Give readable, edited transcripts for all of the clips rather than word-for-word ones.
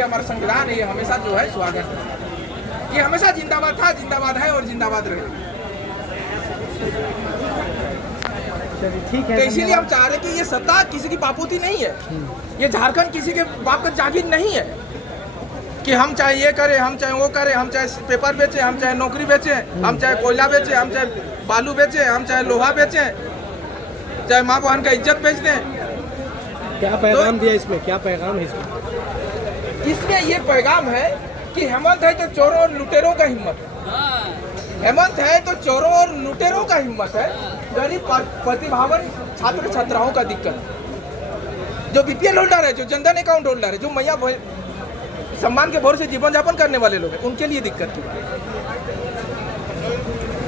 हमारा संविधान है, ये हमेशा जो है स्वागत है, ये हमेशा जिंदाबाद था, जिंदाबाद है और जिंदाबाद रहेगा। ठीक है, तो इसीलिए हम चाह रहे हैं कि ये सत्ता किसी की बापूती नहीं है, ये झारखंड किसी के बाप का जागीर नहीं है कि हम चाहे ये करें, हम चाहे वो करें, हम चाहे पेपर बेचें, हम चाहे नौकरी बेचें, हम चाहे कोयला बेचें, हम चाहे बालू बेचें, हम चाहे लोहा बेचें, चाहे माँ बहन का इज्जत बेच दें। क्या पैगाम दिया इसमें, क्या पैगाम है इसमें? इसमें ये पैगाम है कि हेमंत है तो चोरों और लुटेरों का हिम्मत है, हेमंत है तो चोरों और लुटेरों का हिम्मत है, गरीब प्रतिभावन छात्र छात्राओं का दिक्कत है, जो बीपीएल होल्डर है, जो जनधन अकाउंट होल्डर है, जो मैया सम्मान के भरोसे जीवन यापन करने वाले लोग हैं, उनके लिए दिक्कत की बात है।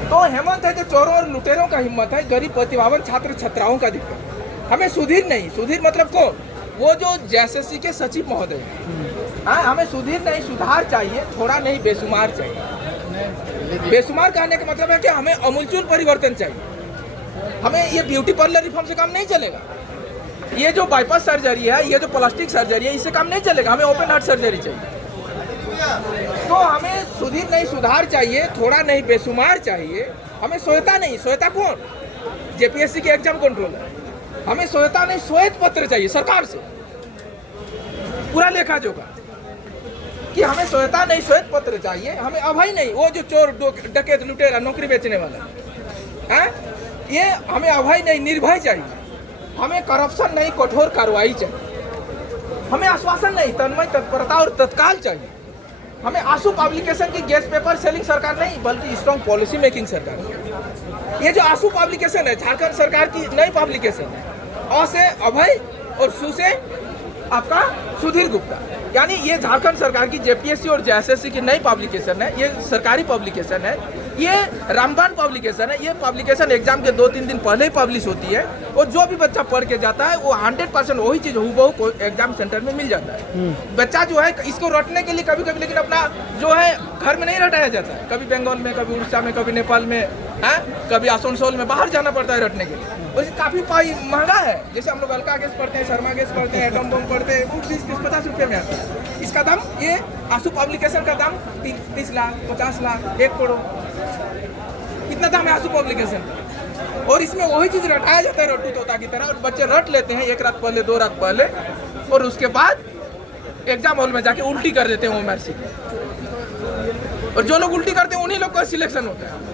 तो हेमंत है तो चोरों और लुटेरों का हिम्मत है, गरीब प्रतिभावन छात्र छात्राओं का दिक्कत। हमें सुधीर नहीं, सुधीर मतलब कौन? वो जो जेएसएससी के सचिव महोदय, हाँ, हमें सुधीर नहीं सुधार चाहिए, थोड़ा नहीं बेशुमार चाहिए। बेशुमार कहने का मतलब है कि हमें अमूलचूल परिवर्तन चाहिए। हमें ये ब्यूटी पार्लर रिफॉर्म से काम नहीं चलेगा, ये जो बाईपास सर्जरी है, ये जो प्लास्टिक सर्जरी है, इससे काम नहीं चलेगा, हमें ओपन हार्ट सर्जरी चाहिए। तो हमें सुधीर नहीं सुधार चाहिए, थोड़ा नहीं बेशुमार चाहिए। हमें श्वेता नहीं, श्वेता कौन? जेपीएससी के एग्जाम कंट्रोलर। हमें श्वेता नहीं श्वेत पत्र चाहिए सरकार से, पूरा लेखा जोखा, कि हमें श्वेता नहीं श्वेत पत्र चाहिए। हमें अभय नहीं, वो जो चोर डकैत लुटेरा नौकरी बेचने वाला है, ये हमें अभय नहीं निर्भय चाहिए। हमें करप्शन नहीं कठोर कार्रवाई चाहिए। हमें आश्वासन नहीं तन्मय तत्परता और तत्काल चाहिए। हमें आंसू पब्लिकेशन की गैस पेपर सेलिंग सरकार नहीं, बल्कि स्ट्रॉन्ग पॉलिसी मेकिंग सरकार। ये जो आंसू पब्लिकेशन है झारखंड सरकार की नई पब्लिकेशन है, अ से अभय और सु से आपका सुधीर गुप्ता, यानी ये झारखंड सरकार की जेपीएससी और जेएसएससी की नई पब्लिकेशन है। ये सरकारी पब्लिकेशन है, ये रामबाण पब्लिकेशन है। ये पब्लिकेशन एग्जाम के 2-3 दिन पहले ही पब्लिश होती है और जो भी बच्चा पढ़ के जाता है वो 100% वही चीज़ हूबहू एग्जाम सेंटर में मिल जाता है। बच्चा जो है इसको रटने के लिए कभी कभी, लेकिन अपना जो है घर में नहीं रटाया जाता है। कभी बंगाल में, कभी उड़ीसा में, कभी नेपाल में, है, कभी आसनसोल में, बाहर जाना पड़ता है रटने के लिए। वैसे काफ़ी महंगा है। जैसे हम लोग अलका गैस पढ़ते हैं, शर्मा गैस पढ़ते हैं, एटम बम पढ़ते हैं, वो 20-50 रुपये में आता है। इसका दाम, ये आंसू पब्लिकेशन का दाम 30 लाख, 50 लाख, 1 करोड़, इतना दाम है आंसू पब्लिकेशन का। और इसमें वही चीज़ रटाया जाता है रट्टू तोता की तरह, और बच्चे रट लेते हैं 1 रात पहले, 2 रात पहले, और उसके बाद एग्जाम हॉल में जाके उल्टी कर देते हैं वो ओएमआर शीट। और जो लोग उल्टी करते हैं उन्हीं लोग का सिलेक्शन होता है।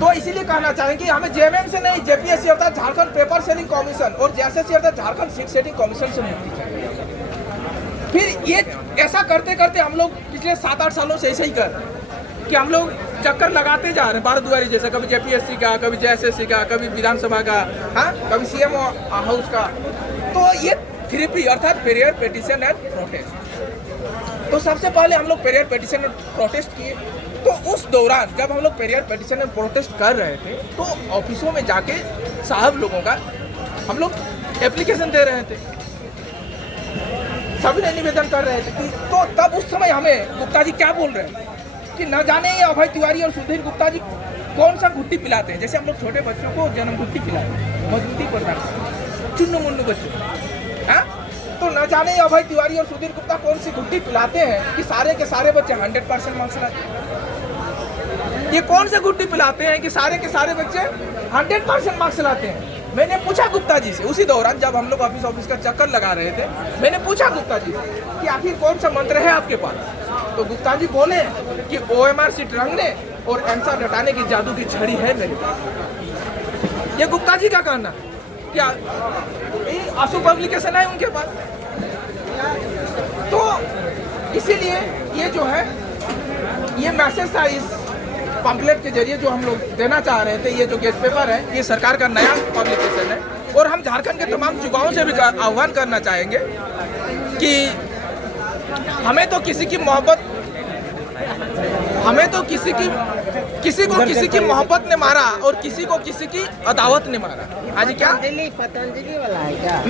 तो इसीलिए कहना चाहेंगे कि हमें जेएमएम से नहीं, जेपीएससी अर्थात झारखंड पेपर सेलिंग कमीशन और जेएसएससी अर्थात झारखंड सीट सेटिंग कमीशन से मुक्ति चाहिए। फिर ये ऐसा करते करते हम लोग पिछले 7-8 सालों से ऐसे ही कर रहे हैं कि हम लोग चक्कर लगाते जा रहे हैं, 12 दुआरी जैसा, कभी जेपीएससी का, कभी जेएसएससी का, कभी विधानसभा का, हाँ, कभी सीएम हाउस का। तो ये 3P अर्थात पेरियर, पिटीशन एंड प्रोटेस्ट। तो सबसे पहले हम लोग पेरियर, पिटीशन एंड प्रोटेस्ट किए। तो उस दौरान जब हम लोग पेरियर, पिटीशन एंड प्रोटेस्ट कर रहे थे, तो ऑफिसों में जाके साहब लोगों का हम लोग एप्लीकेशन दे रहे थे, सभी ने निवेदन कर रहे थे। तो तब उस समय हमें गुप्ता जी क्या बोल रहे हैं कि न जाने ये अभय तिवारी और सुधीर गुप्ता जी कौन सा गुट्टी पिलाते हैं। जैसे हम लोग छोटे बच्चों को जन्म गुट्टी पिलाते हैं, मजबूती प्रदान, चुन्नू मुन्नू बच्चों, हाँ, तो न जाने ये अभय तिवारी और सुधीर गुप्ता कौन सी गुट्टी पिलाते हैं कि सारे के सारे बच्चे 100% मार्क्स लाते हैं। ये कौन से गुट्टी पिलाते हैं कि सारे के सारे बच्चे 100% मार्क्स लाते हैं। मैंने पूछा गुप्ता जी से उसी दौरान, जब हम लोग ऑफिस का चक्कर लगा रहे थे, मैंने पूछा गुप्ता जी से कि आखिर कौन सा मंत्र है आपके पास। तो गुप्ता जी बोले कि ओएमआर शीट रंगने और आंसर रटाने की जादू की छड़ी है मेरे पास। ये गुप्ता जी का कहना है। क्या आंसू पब्लिकेशन है उनके पास? तो इसीलिए ये जो है, ये मैसेज था इस पम्पलेट के जरिए जो हम लोग देना चाह रहे थे। ये जो गेस्ट पेपर है, ये सरकार का नया पब्लिकेशन है, और हम झारखंड के तमाम युवाओं से भी आह्वान करना चाहेंगे कि हमें तो किसी की मोहब्बत, हमें तो किसी को किसी की मोहब्बत ने मारा और किसी को किसी की अदावत ने मारा। आज क्या पतंजलि वाला है क्या?